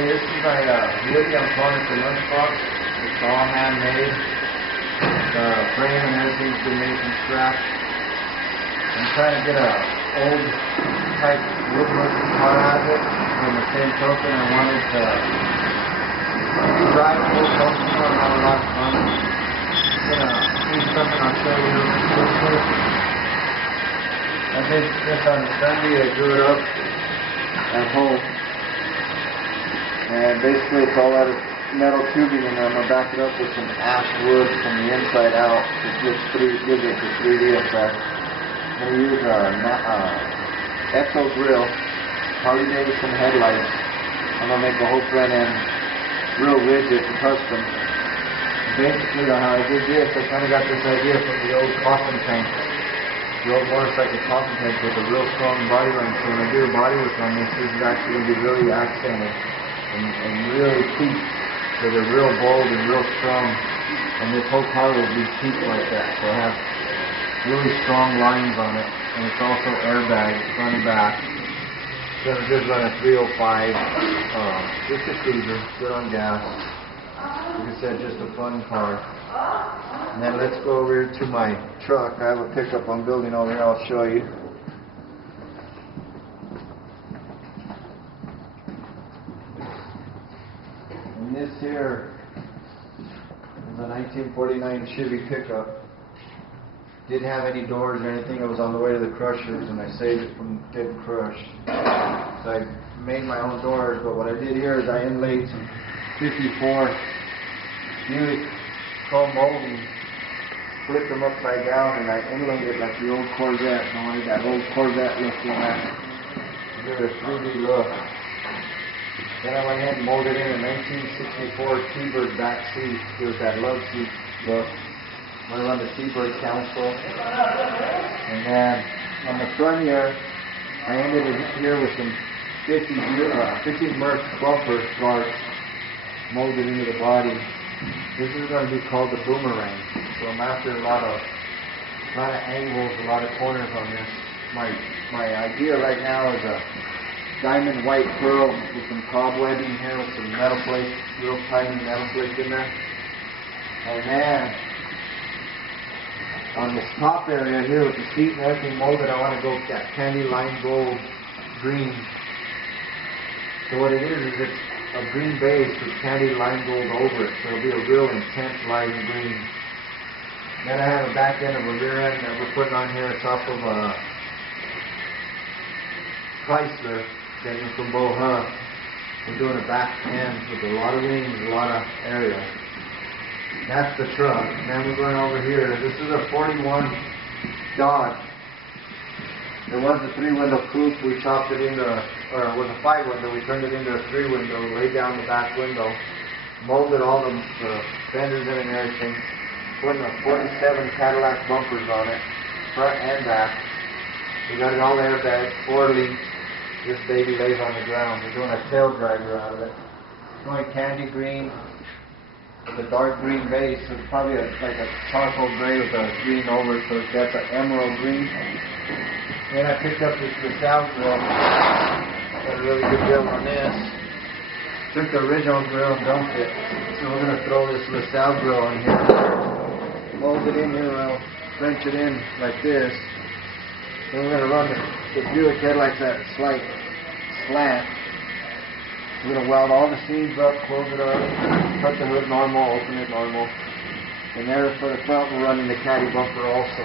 Okay, this is my wheelie I'm calling it the lunchbox. It's all man-made. The frame and everything's been made from scratch. I'm trying to get a old type woodworking car out of it. From the same token, I wanted to drive a little focus car and have a lot of fun. I'm gonna do something I'll show you quickly. I did this on Sunday. I drew it up at home. And basically it's all out of metal tubing, and I'm going to back it up with some ash wood from the inside out. It gives it the 3D effect. I'm going to use a Exo grill, Harley Davidson headlights. I'm going to make the whole front end real rigid and custom. Basically how I did this, I kind of got this idea from the old coffin tank. The old motorcycle coffin tank with a real strong body line. So when I do a body work on this, this is actually going to be really accented and really peaked. So they're real bold and real strong. And this whole car will be peaked like that. So I have really strong lines on it. And it's also airbag front and back. So I'm just run a 305, just a cruiser, good on gas. Like I said, just a fun car. And then let's go over to my truck. I have a pickup I'm building over here. I'll show you. And this here is a 1949 Chevy pickup. Didn't have any doors or anything. It was on the way to the crushers, and I saved it from getting crushed. So I made my own doors. But what I did here is I inlaid some 54 Buick chrome molding, flipped them upside down, and I inlaid it like the old Corvette. I wanted that old Corvette look in that. Give it a 3D look. Then I went ahead and molded in a 1964 T-Bird back seat. Gives that love seat look. I'm going to run the T-Bird console. And then on the front here, I ended it here with some 50 Merc bumper guards molded into the body. This is going to be called the Boomerang. So I'm after a lot of angles, a lot of corners on this. My idea right now is a diamond white pearl with some cobwebbing here with some metal plates, real tiny metal plates in there. And then on this top area here with the seat and everything molded, I want to go with that candy lime gold green. So what it is it's a green base with candy lime gold over it. So it'll be a real intense lime green. Then I have a back end of a rear end that we're putting on here on top of a Chrysler getting from Boha. We're doing a back end with a lot of wings, a lot of area. That's the truck. Then we're going over here. This is a 41 Dodge. It was a 3-window coupe. We chopped it into, or it was a 5-window. We turned it into a 3-window, laid down the back window, molded all the fenders in and everything, putting a 47 Cadillac bumpers on it, front and back. We got it all airbags, 4 leaks. This baby lays on the ground. We're doing a tail dragger out of it. It's going candy green with a dark green base. It's probably like a charcoal gray with a green over it, so it's got the emerald green. Then I picked up this LaSalle grill. Got a really good deal on this. Took the original grill and dumped it. So we're going to throw this LaSalle grill in here. Mold it in here. I'll French it in like this. Then we're going to run the Buick headlights at a slight slant. We're going to weld all the seams up, close it up, cut the hood normal, open it normal. And there for the front, we're running the caddy bumper also.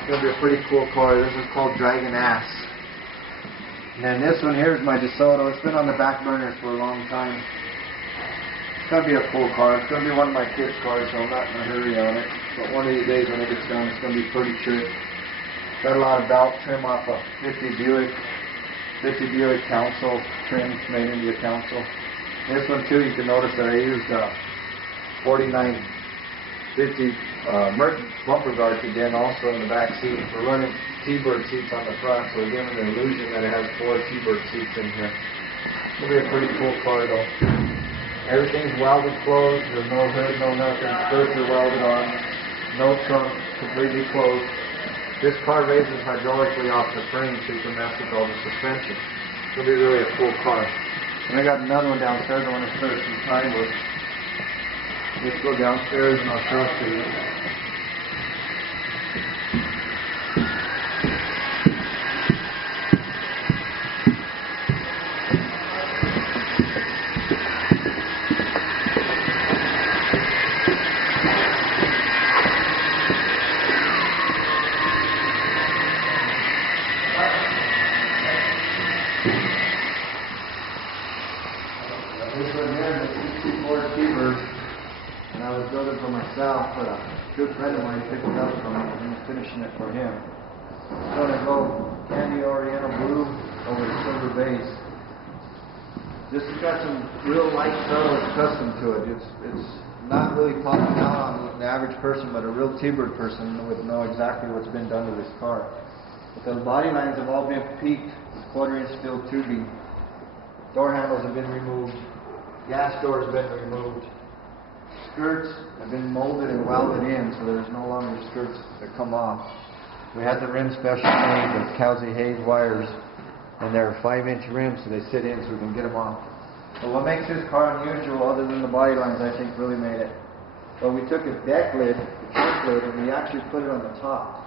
It's going to be a pretty cool car. This is called Dragon Ass. And then this one here is my DeSoto. It's been on the back burners for a long time. It's going to be a cool car. It's going to be one of my kids' cars, so I'm not in a hurry on it. But one of these days when it gets done, it's going to be pretty trick. Got a lot of belt trim off a 50 Buick console trims made into the console. This one too, you can notice that I used 4950 Merc bumper guards again, also in the back seat. We're running T-Bird seats on the front, so we're giving the illusion that it has 4 T-Bird seats in here. It'll be a pretty cool car though. Everything's welded closed. There's no hood, no nothing. Skirts are welded on. No trunk, completely closed. This car raises hydraulically off the frame so you can mess with all the suspension. It's going to be really a cool car. And I got another one downstairs I want to spend some time with. Let's go downstairs and I'll show it to you. This one here is a 64 T-Bird, and I was building for myself, but a good friend of mine picked it up from me, and I'm finishing it for him. It's going to go candy oriental blue over the silver base. This has got some real light colors custom to it. It's not really popping out on the average person, but a real T-Bird person would know exactly what's been done to this car. But the body lines have all been peaked with 1/4-inch steel tubing. Door handles have been removed. Gas door has been removed. Skirts have been molded and welded in, so there's no longer skirts that come off. We had the rim special made with Krazy wires, and they're 5-inch rims, so they sit in so we can get them off. But what makes this car unusual, other than the body lines, I think really made it. Well, we took a deck lid, a trunk lid, and we actually put it on the top.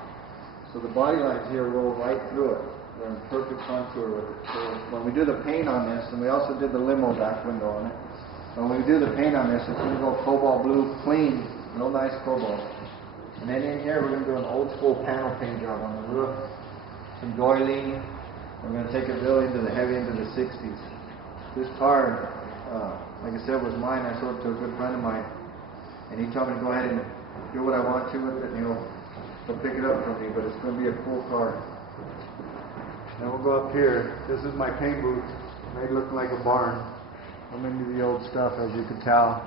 So the body lines here roll right through it. They're in perfect contour with it. So when we do the paint on this, and we also did the limo back window on it, when we do the paint on this, it's going to go cobalt blue, clean, real nice cobalt. And then in here, we're going to do an old school panel paint job on the roof, some doiling. We're going to take it really into the heavy into the 60s. This car, like I said, was mine. I sold it to a good friend of mine, and he told me to go ahead and do what I want to with it, and he'll pick it up for me. But it's going to be a cool car. Then we'll go up here. This is my paint booth, made looking like a barn. I'm into the old stuff, as you can tell.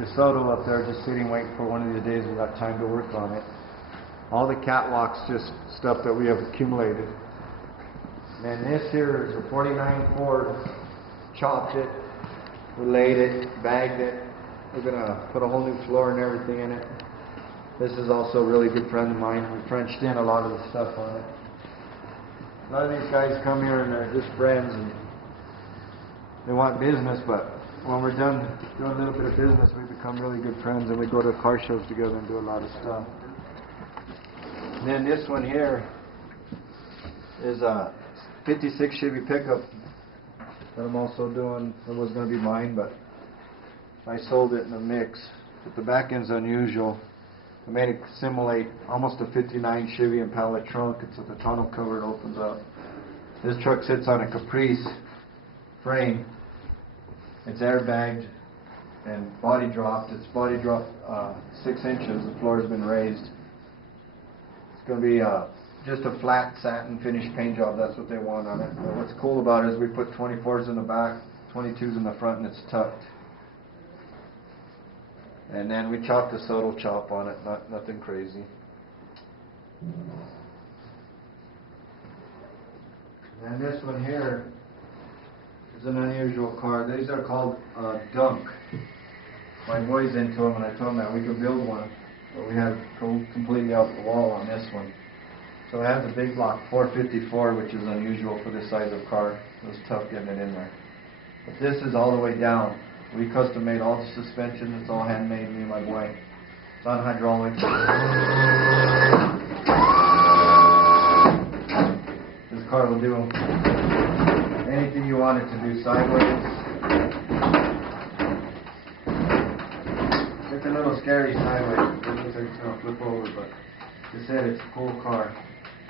DeSoto up there just sitting waiting for one of the days we got time to work on it. All the catwalks, just stuff that we have accumulated. And this here is a 49 Ford. Chopped it, we laid it, bagged it. We're going to put a whole new floor and everything in it. This is also a really good friend of mine. We Frenched in a lot of the stuff on it. A lot of these guys come here and they're just friends and they want business, but when we're done doing a little bit of business, we become really good friends and we go to car shows together and do a lot of stuff. And then this one here is a 56 Chevy pickup that I'm also doing. It was going to be mine, but I sold it in a mix. But the back end's unusual. I made it simulate almost a 59 Chevy Impala trunk. It's with a tonneau cover, it opens up. This truck sits on a Caprice frame. It's airbagged and body dropped. It's body dropped 6 inches. The floor has been raised. It's going to be just a flat satin finish paint job. That's what they want on it. But what's cool about it is we put 24s in the back, 22s in the front, and it's tucked. And then we chopped a subtle chop on it, nothing crazy. And this one here is an unusual car. These are called Dunk. My boy's into them, and I told him that we could build one, but we had to go completely out the wall on this one. So it has a big block 454, which is unusual for this size of car. It was tough getting it in there. But this is all the way down. We custom made all the suspension. It's all handmade, me and my boy. It's on hydraulics. This car will do anything you want it to do sideways. It's a little scary sideways. It looks like it's going to flip over, but like I said, it's a cool car.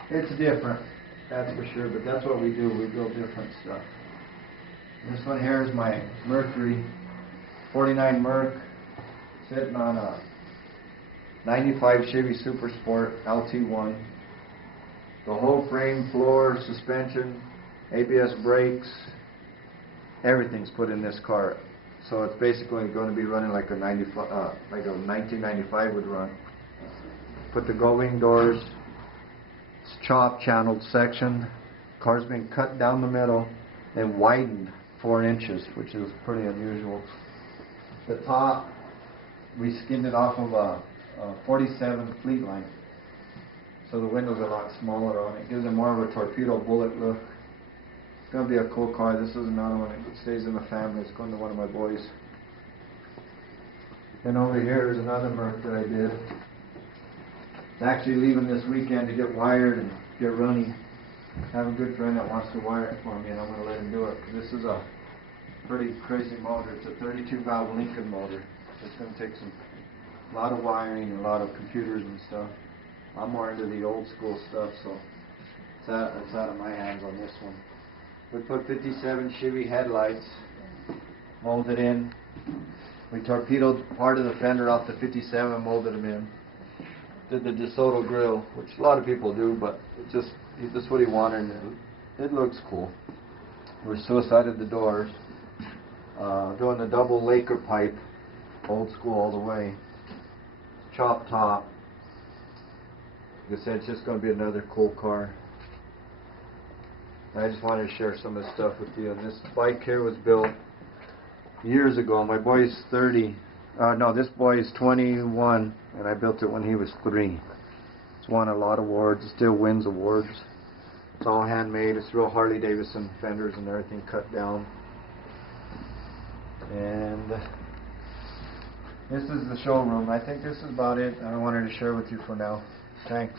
It's different, that's for sure, but that's what we do. We build different stuff. This one here is my Mercury 49 Merc, sitting on a 95 Chevy Super Sport LT1. The whole frame, floor, suspension, ABS brakes, everything's put in this car. So it's basically going to be running like a 1995 would run. Put the gull-wing doors. It's chopped, channeled section. Car's been cut down the middle and widened 4 inches, which is pretty unusual. The top, we skinned it off of a 47 fleet line, so the windows are a lot smaller on it. Gives it more of a torpedo bullet look. It's going to be a cool car. This is another one that stays in the family. It's going to one of my boys. And over here is another Merc that I did. It's actually leaving this weekend to get wired and get running. I have a good friend that wants to wire it for me, and I'm going to let him do it. This is a pretty crazy motor. It's a 32 valve Lincoln motor. It's going to take a lot of wiring and a lot of computers and stuff. I'm more into the old school stuff, so it's out of my hands on this one. We put 57 Chevy headlights, molded in. We torpedoed part of the fender off the 57 and molded them in. Did the DeSoto grill, which a lot of people do, but just what he wanted, and it looks cool. We suicided the doors, doing the double Laker pipe, old school all the way. Chop top. Like I said, it's just going to be another cool car. I just wanted to share some of the stuff with you. And this bike here was built years ago. My boy's 30. No, this boy is 21, and I built it when he was 3. It's won a lot of awards. It still wins awards. It's all handmade. It's real Harley Davidson fenders and everything cut down. And this is the showroom. I think this is about it I wanted to share with you for now. Thanks.